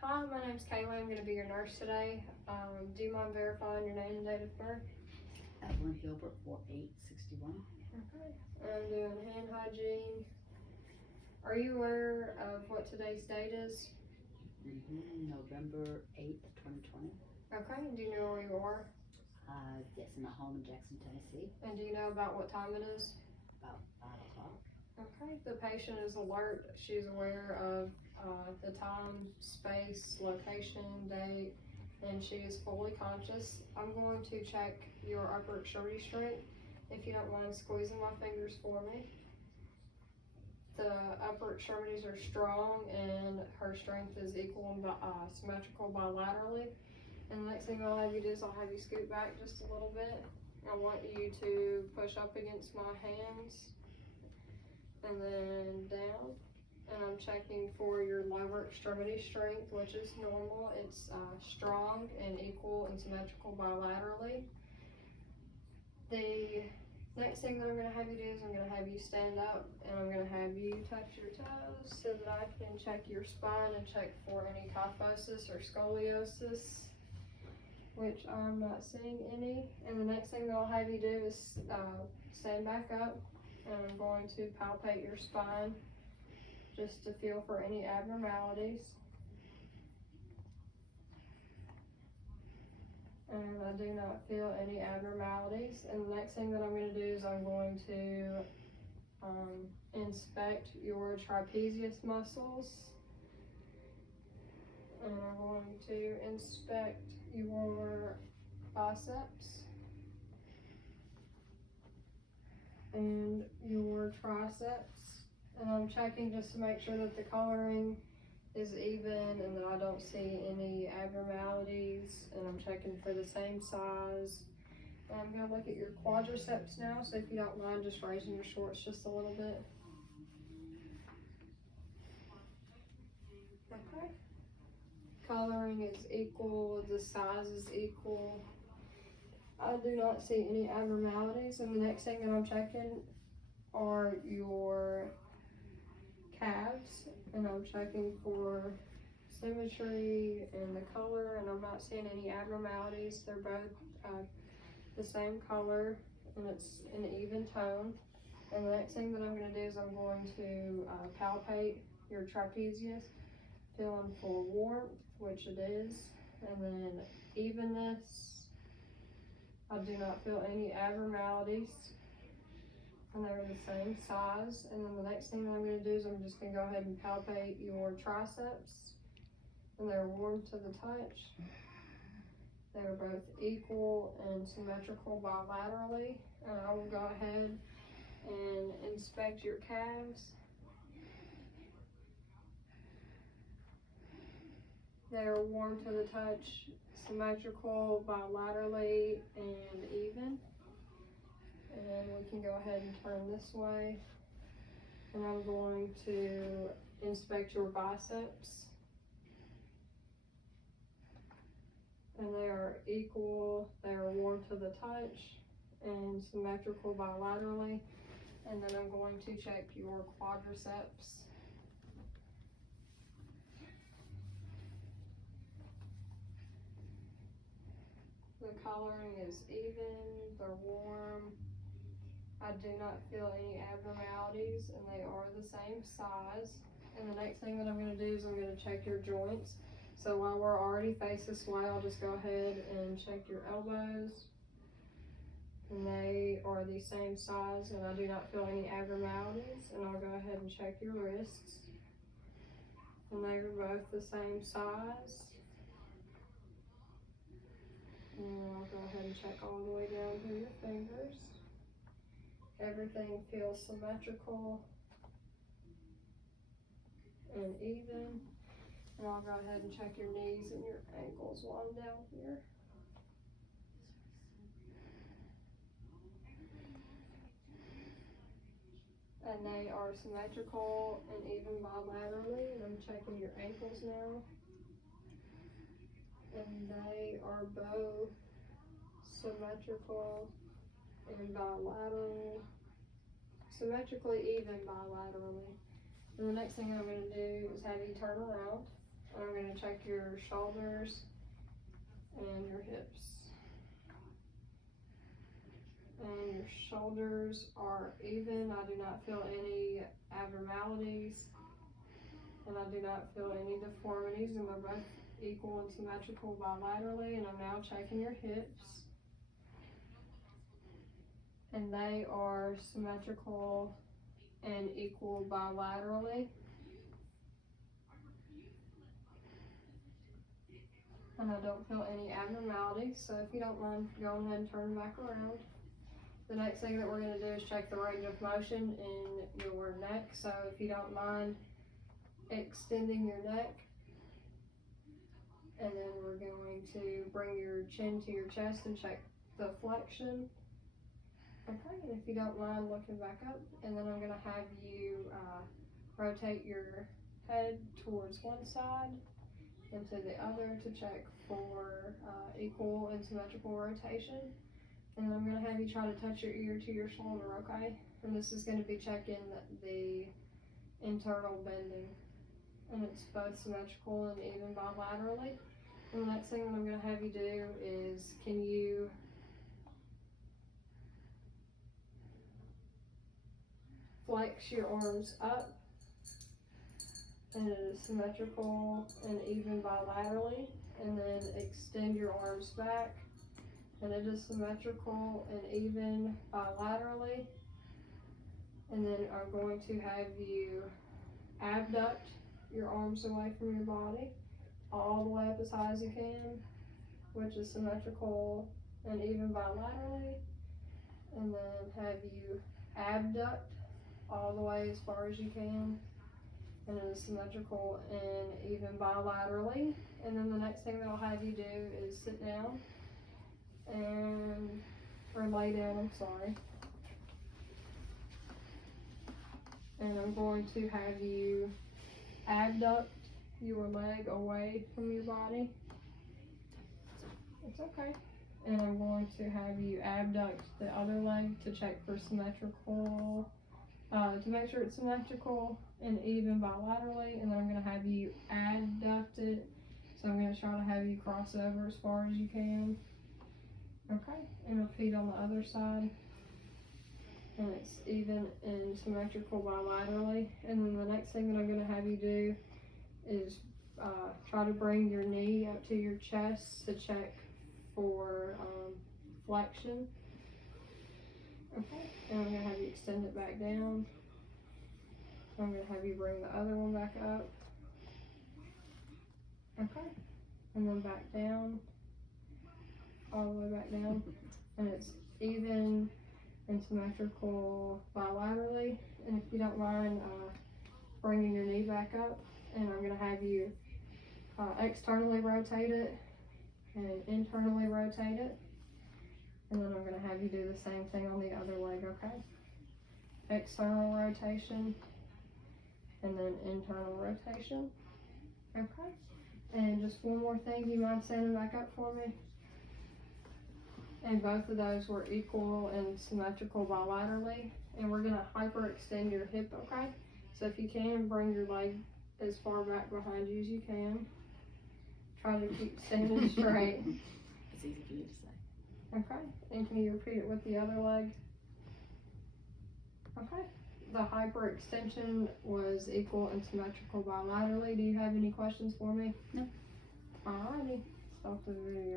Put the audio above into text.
Hi, my name's Kayla. I'm going to be your nurse today. Do you mind verifying your name and date of birth? Evelyn Gilbert, 4861. Okay. I'm doing hand hygiene. Are you aware of what today's date is? November 8th, 2020. Okay. And do you know where you are? Yes, in my home in Jackson, Tennessee, And do you know about what time it is? about 5 o'clock. Okay. The patient is alert. She's aware of the time, space, location, date, and she is fully conscious. I'm going to check your upper extremity strength. If you don't mind squeezing my fingers for me. The upper extremities are strong and her strength is equal and symmetrical bilaterally. And the next thing I'll have you do is I'll have you scoot back just a little bit. I want you to push up against my hands and then down. And I'm checking for your lower extremity strength, which is normal. It's strong and equal and symmetrical bilaterally. The next thing that I'm going to have you do is I'm going to have you stand up and I'm going to have you touch your toes so that I can check your spine and check for any kyphosis or scoliosis, which I'm not seeing any. And the next thing that I'll have you do is stand back up and I'm going to palpate your spine just to feel for any abnormalities. And I do not feel any abnormalities. And the next thing that I'm going to do is I'm going to inspect your trapezius muscles. And I'm going to inspect your biceps and your triceps. And I'm checking just to make sure that the coloring is even and that I don't see any abnormalities, and I'm checking for the same size. And I'm going to look at your quadriceps now, so if you don't mind just raising your shorts just a little bit. Okay. Coloring is equal, the size is equal. I do not see any abnormalities, and the next thing that I'm checking are your calves, and I'm checking for symmetry and the color, and I'm not seeing any abnormalities. They're both the same color and it's an even tone. And the next thing that I'm going to do is I'm going to palpate your trapezius, feeling for warmth, which it is, and then evenness. I do not feel any abnormalities, and they're the same size. And then the next thing that I'm going to do is I'm just going to go ahead and palpate your triceps, and they're warm to the touch. They are both equal and symmetrical bilaterally. And I will go ahead and inspect your calves. They are warm to the touch, symmetrical bilaterally, and even. And we can go ahead and turn this way. And I'm going to inspect your biceps. And they are equal, they are warm to the touch, and symmetrical bilaterally. And then I'm going to check your quadriceps. The coloring is even, they're warm. I do not feel any abnormalities, and they are the same size. And the next thing that I'm going to do is I'm going to check your joints. So while we're already face this way, I'll just go ahead and check your elbows. And they are the same size, and I do not feel any abnormalities. And I'll go ahead and check your wrists. And they are both the same size. And I'll go ahead and check all the way down through your fingers. Everything feels symmetrical and even. And I'll go ahead and check your knees and your ankles while I'm down here. And they are symmetrical and even bilaterally. And I'm checking your ankles now. And they are both symmetrical and bilateral. Symmetrically even bilaterally. And the next thing I'm going to do is have you turn around. And I'm gonna check your shoulders and your hips. And your shoulders are even. I do not feel any abnormalities. And I do not feel any deformities, and they're both equal and symmetrical bilaterally. And I'm now checking your hips. And they are symmetrical and equal bilaterally. And I don't feel any abnormalities, so if you don't mind going ahead and turn back around. The next thing that we're going to do is check the range of motion in your neck, so if you don't mind extending your neck. And then we're going to bring your chin to your chest and check the flexion. Okay, and if you don't mind looking back up, and then I'm going to have you rotate your head towards one side and to the other to check for equal and symmetrical rotation. And I'm going to have you try to touch your ear to your shoulder, okay? And this is going to be checking the internal bending. And it's both symmetrical and even bilaterally. And the next thing that I'm going to have you do is, can you flex your arms up? And it is symmetrical and even bilaterally. And then extend your arms back. And it is symmetrical and even bilaterally. And then I'm going to have you abduct your arms away from your body, all the way up as high as you can, which is symmetrical and even bilaterally. And then have you abduct all the way as far as you can, and it is symmetrical and even bilaterally. And then the next thing that I'll have you do is sit down or lay down, I'm sorry. And I'm going to have you abduct your leg away from your body. It's okay. And I'm going to have you abduct the other leg to check for symmetrical, to make sure it's symmetrical and even bilaterally. And then I'm going to have you adduct it. So I'm going to try to have you cross over as far as you can. Okay, and repeat on the other side. And it's even and symmetrical bilaterally. And then the next thing that I'm going to have you do is try to bring your knee up to your chest to check for flexion. Okay, and I'm going to have you extend it back down. I'm going to have you bring the other one back up. Okay, and then back down, all the way back down. And it's even and symmetrical bilaterally. And if you don't mind bringing your knee back up, and I'm going to have you externally rotate it and internally rotate it. And then I'm going to have you do the same thing on the other leg, okay? External rotation and then internal rotation, okay? And just one more thing, do you mind standing back up for me? And both of those were equal and symmetrical bilaterally. And we're going to hyperextend your hip, okay? So if you can, bring your leg as far back behind you as you can. Try to keep standing straight. It's easy for you to say. Okay, and can you repeat it with the other leg? Okay, the hyperextension was equal and symmetrical bilaterally. Do you have any questions for me? No. Alrighty, stop the video.